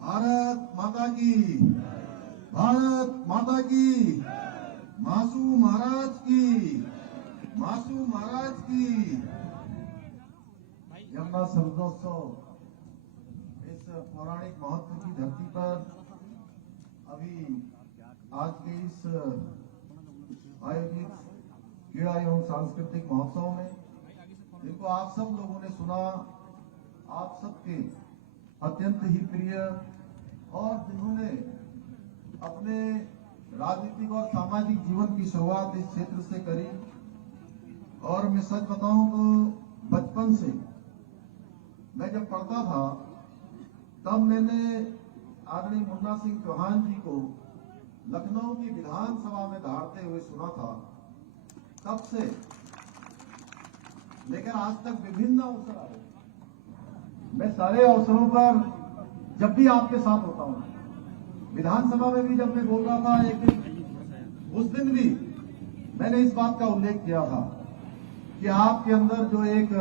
भारत माता की, भारत माता की, मासू महाराज की, मासू महाराज की। यमुना सर्वोत्सव इस पौराणिक महत्व की धरती पर अभी आज के इस आयोजित क्रीड़ा एवं सांस्कृतिक महोत्सव में जिनको आप सब लोगों ने सुना, आप सबके अत्यंत ही प्रिय और जिन्होंने अपने राजनीतिक और सामाजिक जीवन की शुरुआत इस क्षेत्र से करी। और मैं सच बताऊं तो बचपन से मैं जब पढ़ता था तब मैंने आदरणीय मुन्ना सिंह चौहान जी को लखनऊ की विधानसभा में दहाड़ते हुए सुना था। तब से लेकर आज तक विभिन्न अवसर आए, मैं सारे अवसरों पर जब भी आपके साथ होता हूं, विधानसभा में भी जब मैं बोल रहा था एक दिन, उस दिन भी मैंने इस बात का उल्लेख किया था कि आपके अंदर जो एक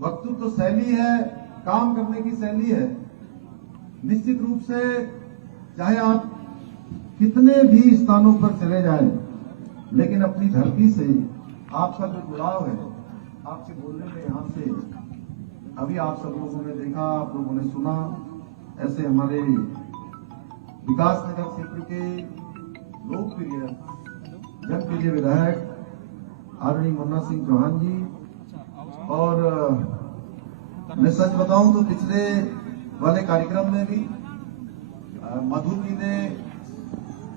वक्तृत्व शैली है, काम करने की शैली है, निश्चित रूप से चाहे आप कितने भी स्थानों पर चले जाएं, लेकिन अपनी धरती से आपका जो जुड़ाव है, आपके बोलने में यहां से अभी आप सब लोगों ने देखा, आप लोगों ने सुना। ऐसे हमारे विकास नगर क्षेत्र के लोकप्रिय जनप्रिय विधायक आदरणीय मुन्ना सिंह चौहान जी, और मैं सच बताऊं तो पिछले वाले कार्यक्रम में भी मधु जी ने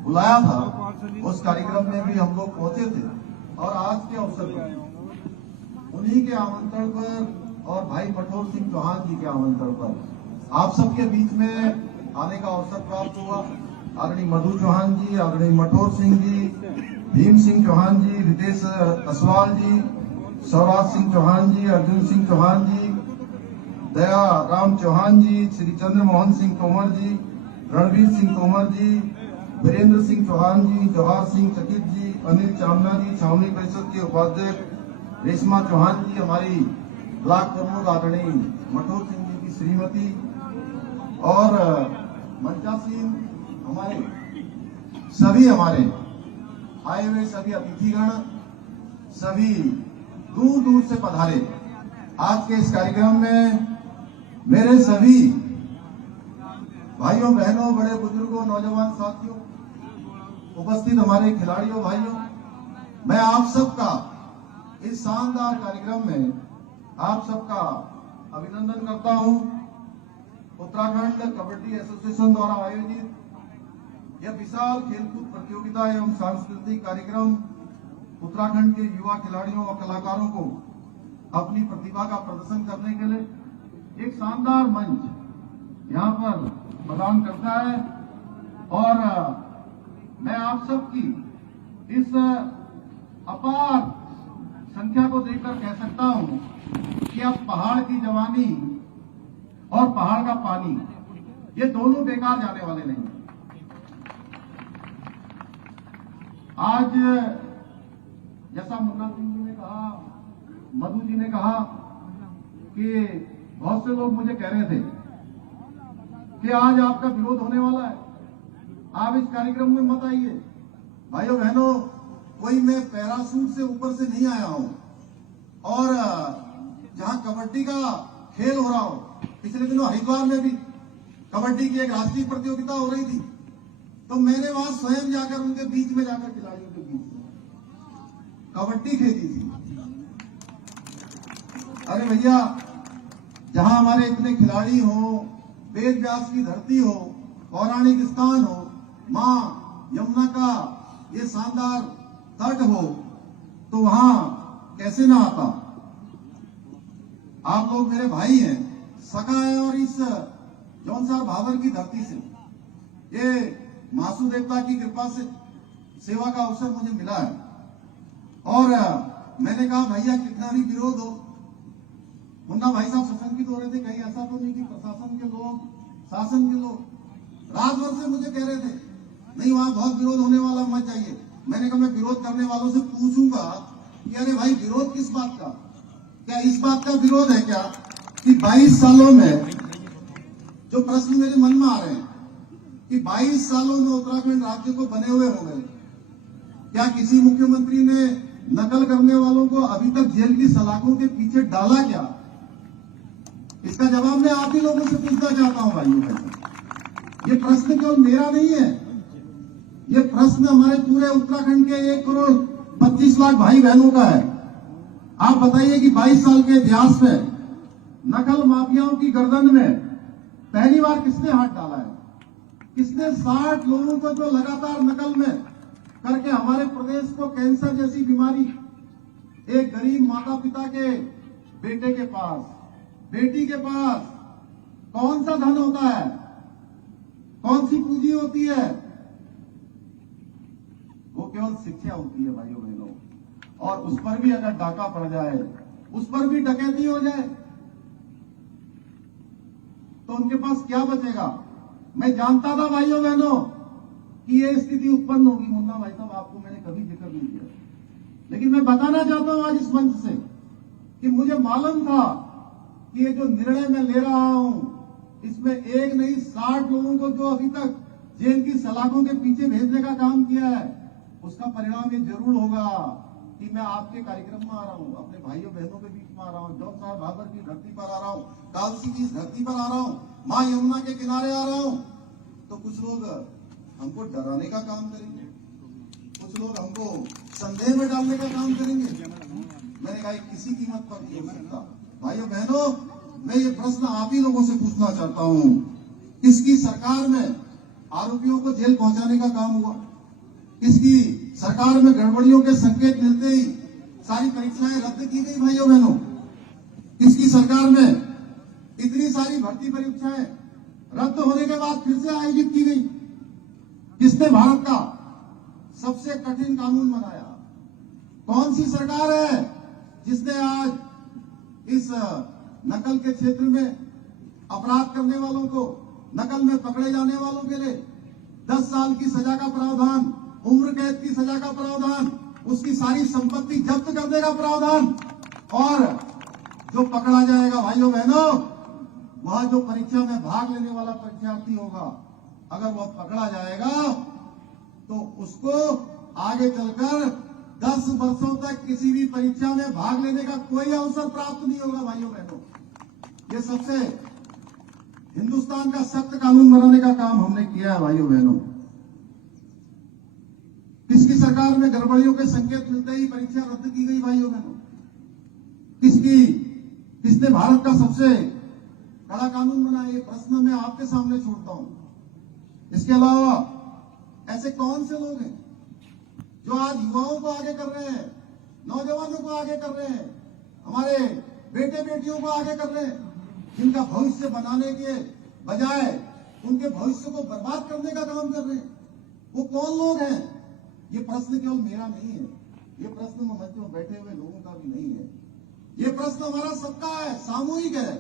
बुलाया था, उस कार्यक्रम में भी हम लोग पहुंचे थे। और आज के अवसर पर उन्हीं के आमंत्रण पर और भाई मठोर सिंह चौहान जी के आमंत्रण पर आप सबके बीच में आने का अवसर प्राप्त हुआ। आदरणीय मधु चौहान जी, आदरणीय मठोर सिंह जी, भीम सिंह चौहान जी, रितेश असवाल जी, सौराज सिंह चौहान जी, अर्जुन सिंह चौहान जी, दया राम चौहान जी, श्री चंद्र मोहन सिंह तोमर जी, रणवीर सिंह तोमर जी, वीरेंद्र सिंह चौहान जी, जवाहर सिंह चकित जी, अनिल चावना जी, छावनी परिषद के उपाध्यक्ष रेशमा चौहान जी, हमारी ब्लॉक प्रमुख आदरणीय मठोर सिंह जी की श्रीमती, और मंचासीन हमारे आए हुए सभी अतिथिगण, सभी दूर दूर से पधारे आज के इस कार्यक्रम में, मेरे सभी भाइयों बहनों, बड़े बुजुर्गों, नौजवान साथियों, उपस्थित हमारे खिलाड़ियों भाइयों, मैं आप सबका इस शानदार कार्यक्रम में आप सबका अभिनंदन करता हूं। उत्तराखंड कबड्डी एसोसिएशन द्वारा आयोजित यह विशाल खेलकूद प्रतियोगिता एवं सांस्कृतिक कार्यक्रम उत्तराखंड के युवा खिलाड़ियों और कलाकारों को अपनी प्रतिभा का प्रदर्शन करने के लिए एक शानदार मंच यहाँ पर प्रदान करता है। और मैं आप सबकी इस अपार संख्या को देखकर कह सकता हूं कि अब पहाड़ की जवानी और पहाड़ का पानी ये दोनों बेकार जाने वाले नहीं। आज जैसा मुन्ना सिंह जी ने कहा, मधु जी ने कहा कि बहुत से लोग मुझे कह रहे थे कि आज आपका विरोध होने वाला है, आप इस कार्यक्रम में मत आइए। भाइयों बहनों, कोई मैं पैराशूट से ऊपर से नहीं आया हूं, और जहां कबड्डी का खेल हो रहा हो, पिछले दिनों हरिद्वार में भी कबड्डी की एक राष्ट्रीय प्रतियोगिता हो रही थी, तो मैंने वहां स्वयं जाकर उनके बीच में जाकर खिलाड़ियों के बीच में कबड्डी खेली थी। अरे भैया, जहां हमारे इतने खिलाड़ी हो, वेद व्यास की धरती हो, पौराणिक स्थान हो, मां यमुना का ये शानदार तट हो, तो वहां कैसे ना आता। आप लोग मेरे भाई हैं, सखा है, और इस जौनसार भावर की धरती से ये मासू देवता की कृपा से सेवा का अवसर मुझे मिला है। और मैंने कहा भैया कितना भी विरोध हो, मुन्ना भाई साहब सशंकित हो रहे थे, कहीं ऐसा तो नहीं कि प्रशासन के लोग, शासन के लोग रात भर से मुझे कह रहे थे नहीं वहां बहुत विरोध होने वाला, मत जाइए। मैंने कहा मैं विरोध करने वालों से पूछूंगा कि अरे भाई विरोध किस बात का, क्या इस बात का विरोध है क्या कि 22 सालों में जो प्रश्न मेरे मन में आ रहे हैं कि 22 सालों में उत्तराखंड राज्य को बने हुए हो गए, क्या किसी मुख्यमंत्री ने नकल करने वालों को अभी तक जेल की सलाखों के पीछे डाला क्या? इसका जवाब मैं आप ही लोगों से पूछना चाहता हूं भाइयों बहनों। ये प्रश्न केवल मेरा नहीं है, ये प्रश्न हमारे पूरे उत्तराखंड के 1,25,00,000 भाई बहनों का है। आप बताइए कि 22 साल के इतिहास में नकल माफियाओं की गर्दन में पहली बार किसने हाथ डाला है? किसने 60 लोगों को जो लगातार नकल में करके हमारे प्रदेश को कैंसर जैसी बीमारी, एक गरीब माता पिता के बेटे के पास, बेटी के पास कौन सा धन होता है, कौन सी पूंजी होती है? वो केवल शिक्षा होती है भाइयों बहनों। और उस पर भी अगर डाका पड़ जाए, उस पर भी डकैती हो जाए, तो उनके पास क्या बचेगा? मैं जानता था भाइयों बहनों कि ये स्थिति उत्पन्न होगी। मुन्ना भाई साहब, आपको मैंने कभी जिक्र नहीं किया, लेकिन मैं बताना चाहता हूं आज इस मंच से कि मुझे मालूम था कि ये जो निर्णय मैं ले रहा हूं, इसमें एक नहीं 60 लोगों को जो अभी तक जेल की सलाखों के पीछे भेजने का काम किया है, उसका परिणाम ये जरूर होगा कि मैं आपके कार्यक्रम में आ रहा हूं, अपने भाइयों बहनों के बीच में आ रहा हूं, जौन साहब भाबर की धरती पर आ रहा हूं, कालसी की धरती पर आ रहा हूं, मां यमुना के किनारे आ रहा हूं, तो कुछ लोग हमको डराने का काम करेंगे, कुछ लोग हमको संदेह में डालने का काम करेंगे। मैंने कहा किसी कीमत पर नहीं हो सकता। भाइयों बहनों, मैं ये प्रश्न आप ही लोगों से पूछना चाहता हूं, किसकी सरकार में आरोपियों को जेल पहुंचाने का काम हुआ? किसकी सरकार में गड़बड़ियों के संकेत मिलते ही सारी परीक्षाएं रद्द की गई? भाइयों बहनों, किसकी सरकार में इतनी सारी भर्ती परीक्षाएं रद्द होने के बाद फिर से आयोजित की गई? किसने भारत का सबसे कठिन कानून बनाया? कौन सी सरकार है जिसने आज इस नकल के क्षेत्र में अपराध करने वालों को, नकल में पकड़े जाने वालों के लिए 10 साल की सजा का प्रावधान, उम्र कैद की सजा का प्रावधान, उसकी सारी संपत्ति जब्त करने का प्रावधान, और जो पकड़ा जाएगा भाइयों बहनों, वह जो परीक्षा में भाग लेने वाला परीक्षार्थी होगा, अगर वह पकड़ा जाएगा तो उसको आगे चलकर 10 वर्षों तक किसी भी परीक्षा में भाग लेने का कोई अवसर प्राप्त नहीं होगा। भाइयों बहनों, ये सबसे हिंदुस्तान का सख्त कानून बनाने का काम हमने किया है। भाइयों बहनों, किसकी सरकार में गड़बड़ियों के संकेत मिलते ही परीक्षा रद्द की गई? भाइयों बहनों, किसने भारत का सबसे कड़ा कानून बनाया? ये प्रश्न मैं आपके सामने छोड़ता हूं। इसके अलावा ऐसे कौन से लोग हैं जो आज युवाओं को आगे कर रहे हैं, नौजवानों को आगे कर रहे हैं, हमारे बेटे बेटियों को आगे कर रहे हैं, जिनका भविष्य बनाने के बजाय उनके भविष्य को बर्बाद करने का काम कर रहे हैं? वो कौन लोग हैं? ये प्रश्न केवल मेरा नहीं है, ये प्रश्न मंच में बैठे हुए लोगों का भी नहीं है, ये प्रश्न हमारा सबका है, सामूहिक है।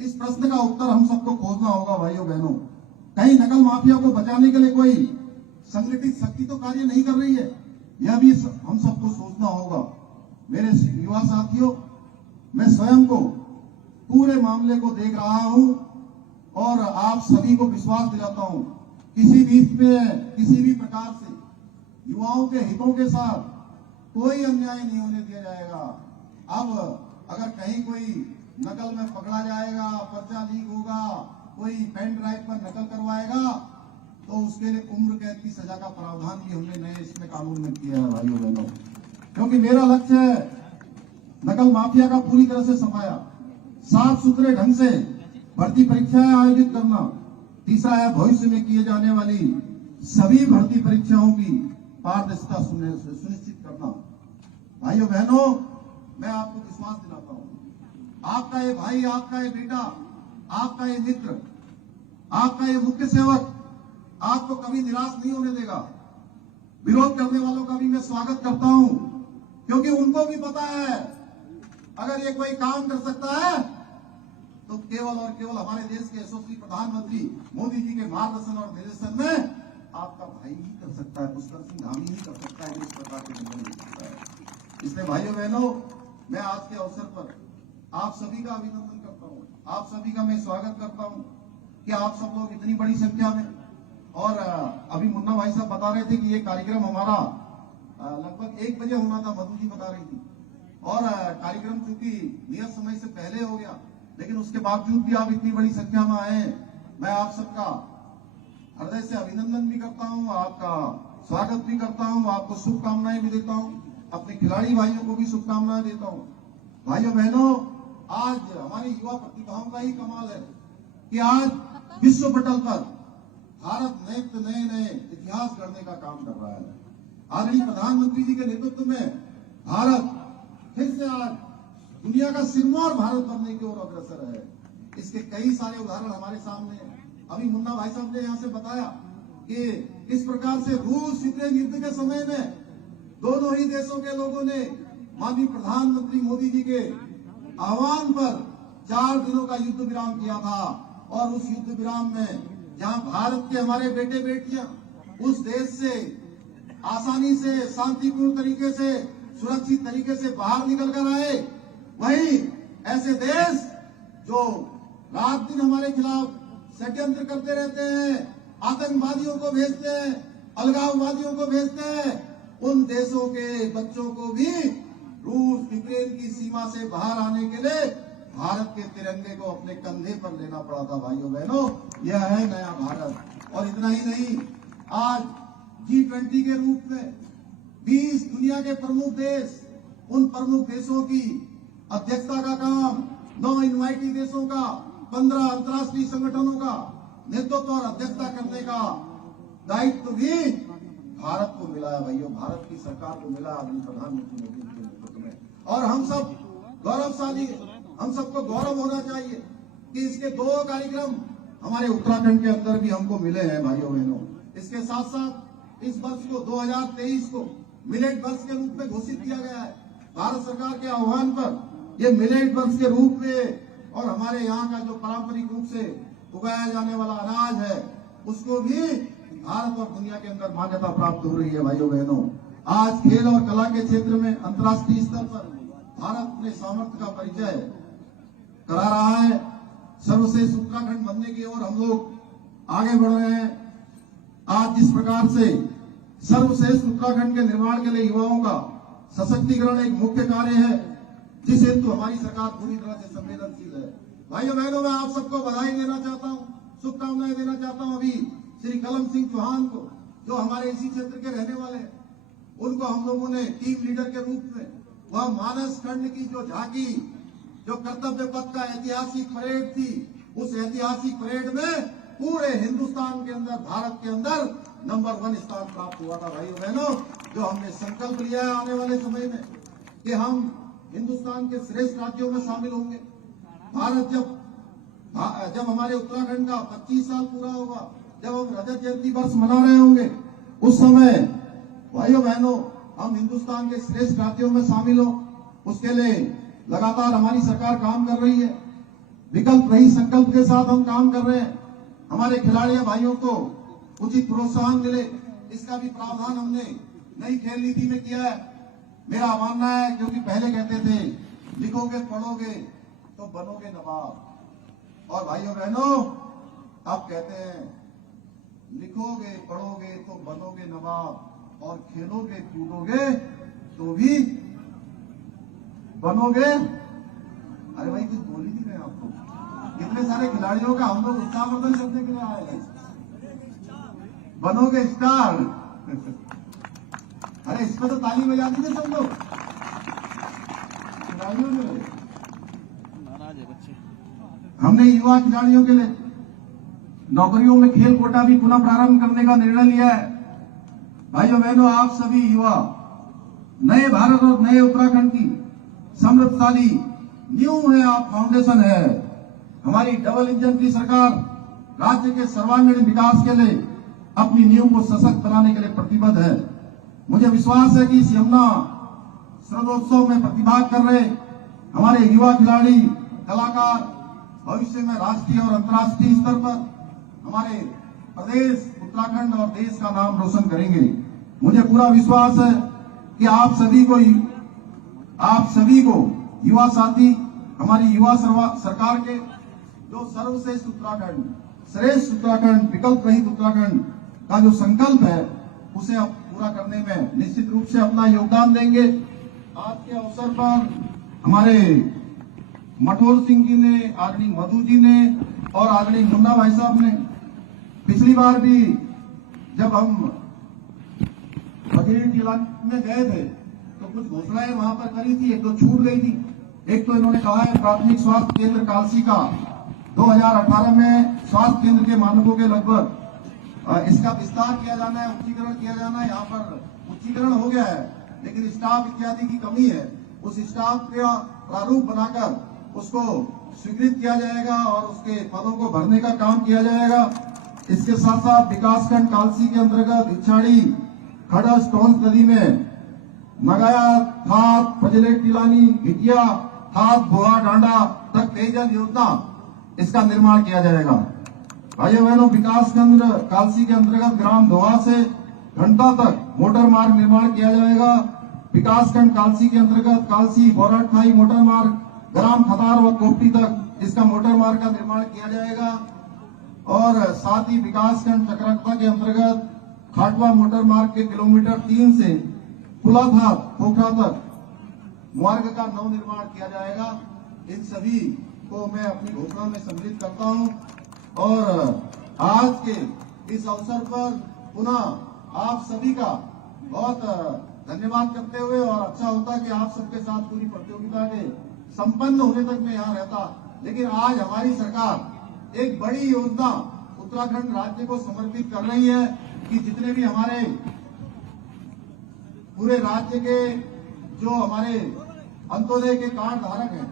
इस प्रश्न का उत्तर हम सबको खोजना होगा। भाइयों बहनों, कहीं नकल माफिया को बचाने के लिए कोई संगठित शक्ति तो कार्य नहीं कर रही है, यह भी हम सबको सोचना होगा। मेरे युवा साथियों, मैं स्वयं को पूरे मामले को देख रहा हूं और आप सभी को विश्वास दिलाता हूं, किसी भी प्रकार से युवाओं के हितों के साथ कोई अन्याय नहीं होने दिया जाएगा। अब अगर कहीं कोई नकल में पकड़ा जाएगा, पर्चा लीक होगा, कोई पेन ड्राइव पर नकल करवाएगा, तो उसके लिए उम्र कैद की सजा का प्रावधान भी हमने नए इसमें कानून में किया है। भाइयों बहनों, क्योंकि मेरा लक्ष्य है नकल माफिया का पूरी तरह से सफाया, साफ सुथरे ढंग से भर्ती परीक्षाएं आयोजित करना। तीसरा है भविष्य में किए जाने वाली सभी भर्ती परीक्षाओं की पारदर्शिता सुनिश्चित करना। भाइयों बहनों, मैं आपको विश्वास दिलाता हूं, आपका ये भाई, आपका ये बेटा, आपका ये मित्र, आपका ये मुख्य सेवक आपको कभी निराश नहीं होने देगा। विरोध करने वालों का भी मैं स्वागत करता हूं, क्योंकि उनको भी पता है अगर ये कोई काम कर सकता है तो केवल और केवल हमारे देश के यशस्वी प्रधानमंत्री मोदी जी के मार्गदर्शन और निर्देशन में आपका भाई ही कर सकता है, पुष्कर सिंह धामी ही कर सकता है जो इस प्रकार के निर्णय ले सकता है। इसलिए भाइयों बहनों, मैं आज के अवसर पर आप सभी का अभिनंदन करता हूं, आप सभी का मैं स्वागत करता हूं कि आप सब लोग इतनी बड़ी संख्या में, और अभी मुन्ना भाई साहब बता रहे थे कि ये कार्यक्रम हमारा लगभग 1 बजे होना था, मधु जी बता रही थी, और कार्यक्रम चूंकि नियत समय से पहले हो गया, लेकिन उसके बावजूद भी आप इतनी बड़ी संख्या में आए। मैं आप सबका हृदय से अभिनंदन भी करता हूं, आपका स्वागत भी करता हूं, आपको शुभकामनाएं भी देता हूं, अपने खिलाड़ी भाइयों को भी शुभकामनाएं देता हूं। भाइयों बहनों, आज हमारी युवा प्रतिभाओं का ही कमाल है कि आज विश्व पटल पर भारत नए नए इतिहास गढ़ने का काम कर रहा है। आदरणीय प्रधानमंत्री जी के नेतृत्व में भारत फिर से आज दुनिया का सिरमौर भारत बनने की ओर अग्रसर है। इसके कई सारे उदाहरण हमारे सामने हैं। अभी मुन्ना भाई साहब ने यहाँ से बताया कि इस प्रकार से रूस यूक्रेन युद्ध के समय में दोनों ही देशों के लोगों ने माननीय प्रधानमंत्री मोदी जी के आह्वान पर 4 दिनों का युद्ध विराम किया था, और उस युद्ध विराम में जहां भारत के हमारे बेटे बेटियां उस देश से आसानी से, शांतिपूर्ण तरीके से, सुरक्षित तरीके से बाहर निकल कर आए, वहीं ऐसे देश जो रात दिन हमारे खिलाफ षड्यंत्र करते रहते हैं, आतंकवादियों को भेजते हैं, अलगाववादियों को भेजते हैं, उन देशों के बच्चों को भी रूस यूक्रेन की सीमा से बाहर आने के लिए भारत के तिरंगे को अपने कंधे पर लेना पड़ा था। भाइयों बहनों, यह है नया भारत। और इतना ही नहीं, आज G20 के रूप में 20 दुनिया के प्रमुख देश, उन प्रमुख देशों की अध्यक्षता का काम, 9 इनवाइटी देशों का, 15 अंतर्राष्ट्रीय संगठनों का नेतृत्व और अध्यक्षता करने का दायित्व भी भारत को मिला है। भाइयों, भारत की सरकार को मिला आदरणीय प्रधानमंत्री मोदी के नेतृत्व में, और हम सब गौरवशाली, हम सबको गौरव होना चाहिए कि इसके 2 कार्यक्रम हमारे उत्तराखंड के अंदर भी हमको मिले हैं। भाइयों बहनों, इसके साथ साथ इस वर्ष को 2023 को मिलेट वर्ष के रूप में घोषित किया गया है। भारत सरकार के आह्वान पर ये मिलेट वर्ष के रूप में, और हमारे यहाँ का जो पारंपरिक रूप से उगाया जाने वाला अनाज है, उसको भी भारत और दुनिया के अंदर मान्यता प्राप्त हो रही है। भाइयों बहनों, आज खेल और कला के क्षेत्र में अंतर्राष्ट्रीय स्तर पर भारत अपने सामर्थ्य का परिचय करा रहा है। सर्वश्रेष्ठ उत्तराखंड बनने की ओर हम लोग आगे बढ़ रहे हैं। आज जिस प्रकार से सर्वश्रेष्ठ उत्तराखंड के निर्माण के लिए युवाओं का सशक्तिकरण एक मुख्य कार्य है, जिस हेतु हमारी सरकार पूरी तरह से संवेदनशील है। भाइयों बहनों, मैं आप सबको बधाई देना चाहता हूं, शुभकामनाएं देना चाहता हूं। अभी श्री कलम सिंह चौहान को, जो हमारे इसी क्षेत्र के रहने वाले हैं, उनको हम लोगों ने टीम लीडर के रूप में वह मानस खंड की जो झांकी, जो कर्तव्य पथ का ऐतिहासिक परेड थी, उस ऐतिहासिक परेड में पूरे हिंदुस्तान के अंदर, भारत के अंदर नंबर 1 स्थान प्राप्त हुआ था। भाइयों बहनों, जो हमने संकल्प लिया है आने वाले समय में कि हम हिंदुस्तान के श्रेष्ठ राज्यों में शामिल होंगे। भारत जब हमारे उत्तराखंड का 25 साल पूरा होगा, जब हम रजत जयंती वर्ष मना रहे होंगे, उस समय भाइयों बहनों हम हिंदुस्तान के श्रेष्ठ राज्यों में शामिल हो, उसके लिए लगातार हमारी सरकार काम कर रही है। विकल्प रही संकल्प के साथ हम काम कर रहे हैं। हमारे खिलाड़ी भाइयों को उचित प्रोत्साहन मिले, इसका भी प्रावधान हमने नई खेल नीति में किया है। मेरा मानना है, क्योंकि पहले कहते थे लिखोगे पढ़ोगे तो बनोगे नवाब, और भाइयों बहनों अब कहते हैं लिखोगे पढ़ोगे तो बनोगे नवाब, और खेलोगे कूदोगे तो भी बनोगे। अरे भाई, कुछ बोल ही नहीं रहे आपको। कितने सारे खिलाड़ियों का हम लोग उत्साहवर्धन करने के लिए आए हैं। बनोगे स्टार। अरे इसमें तो ताली बजा दीजिए सब लोग। खिलाड़ियों ने, नाराज है बच्चे। हमने युवा खिलाड़ियों के लिए नौकरियों में खेल कोटा भी पुनः प्रारंभ करने का निर्णय लिया है। भाइयों बहनों, आप सभी युवा नए भारत और नए उत्तराखंड की समृद्धशाली न्यू है, आप फाउंडेशन है। हमारी डबल इंजन की सरकार राज्य के सर्वांगीण विकास के लिए अपनी नींव को सशक्त बनाने के लिए प्रतिबद्ध है। मुझे विश्वास है कि इस यमुना स्वर्णोत्सव में प्रतिभाग कर रहे हमारे युवा खिलाड़ी, कलाकार भविष्य में राष्ट्रीय और अंतर्राष्ट्रीय स्तर पर हमारे प्रदेश, उत्तराखंड और देश का नाम रोशन करेंगे। मुझे पूरा विश्वास है कि आप सभी को युवा साथी, हमारी युवा सरकार के जो सर्वश्रेष्ठ उत्तराखंड, श्रेष्ठ उत्तराखंड, विकल्प रहित उत्तराखंड का जो संकल्प है उसे अब पूरा करने में निश्चित रूप से अपना योगदान देंगे। आज के अवसर पर हमारे मठोर सिंह जी ने, आदरणीय मधु जी ने और आदरणीय मुन्ना भाई साहब ने पिछली बार भी जब हम बघेड़ी इलाके में गए थे तो कुछ घोषणाएं वहां पर करी थी, एक तो छूट गई थी। एक तो इन्होंने कहा है प्राथमिक स्वास्थ्य केंद्र कालसी का 2018 में स्वास्थ्य केंद्र के मानकों के लगभग इसका विस्तार किया जाना है, उच्चीकरण किया जाना है। यहाँ पर उच्चीकरण हो गया है लेकिन स्टाफ इत्यादि की कमी है। उस स्टाफ का प्रारूप बनाकर उसको स्वीकृत किया जाएगा और उसके पदों को भरने का काम किया जाएगा। इसके साथ साथ विकासखंड कालसी के अंतर्गत इच्छाड़ी खड़ा स्टोन नदी में नगाया, थात, पजलेट, टिलानी, हिटिया, थात, बोहा, डांडा तक पेयजल योजना इसका निर्माण किया जाएगा। भाइयों बहनों, विकासखंड कालसी के अंतर्गत ग्राम दोहा से घंटा तक मोटर मार्ग निर्माण किया जाएगा। विकासखंड कालसी के अंतर्गत कालसी बोराखाई मोटर मार्ग ग्राम खतार व कोपटी तक इसका मोटर मार्ग का निर्माण किया जाएगा। और साथ ही विकासखंड चक्राता के अंतर्गत खाटवा मोटर मार्ग के किलोमीटर 3 से कुलाघाट पोखरा तक मार्ग का नव निर्माण किया जाएगा। इन सभी को मैं अपनी घोषणा में सम्मिलित करता हूं और आज के इस अवसर पर पुनः आप सभी का बहुत धन्यवाद करते हुए, और अच्छा होता कि आप सबके साथ पूरी प्रतियोगिता के संपन्न होने तक मैं यहाँ रहता, लेकिन आज हमारी सरकार एक बड़ी योजना उत्तराखंड राज्य को समर्पित कर रही है कि जितने भी हमारे पूरे राज्य के जो हमारे अंत्योदय के कार्ड धारक हैं,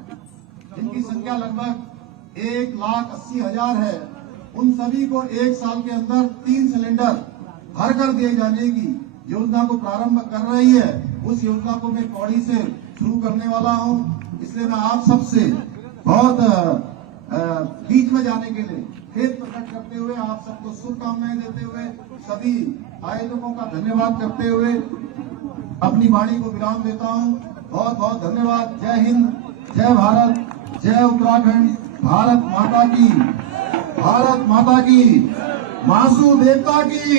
जिनकी संख्या लगभग 1,80,000 है, उन सभी को 1 साल के अंदर 3 सिलेंडर भर कर दिए जाने की योजना को प्रारंभ कर रही है। उस योजना को मैं पौड़ी से शुरू करने वाला हूं, इसलिए मैं आप सबसे बहुत बीच में जाने के लिए खेत प्रकट करते हुए आप सबको शुभकामनाएं देते हुए, सभी आयोजकों का धन्यवाद करते हुए अपनी वाणी को विराम देता हूं। बहुत बहुत धन्यवाद। जय हिंद, जय भारत, जय उत्तराखंड। भारत माता की, भारत माता की, मासू देवता की।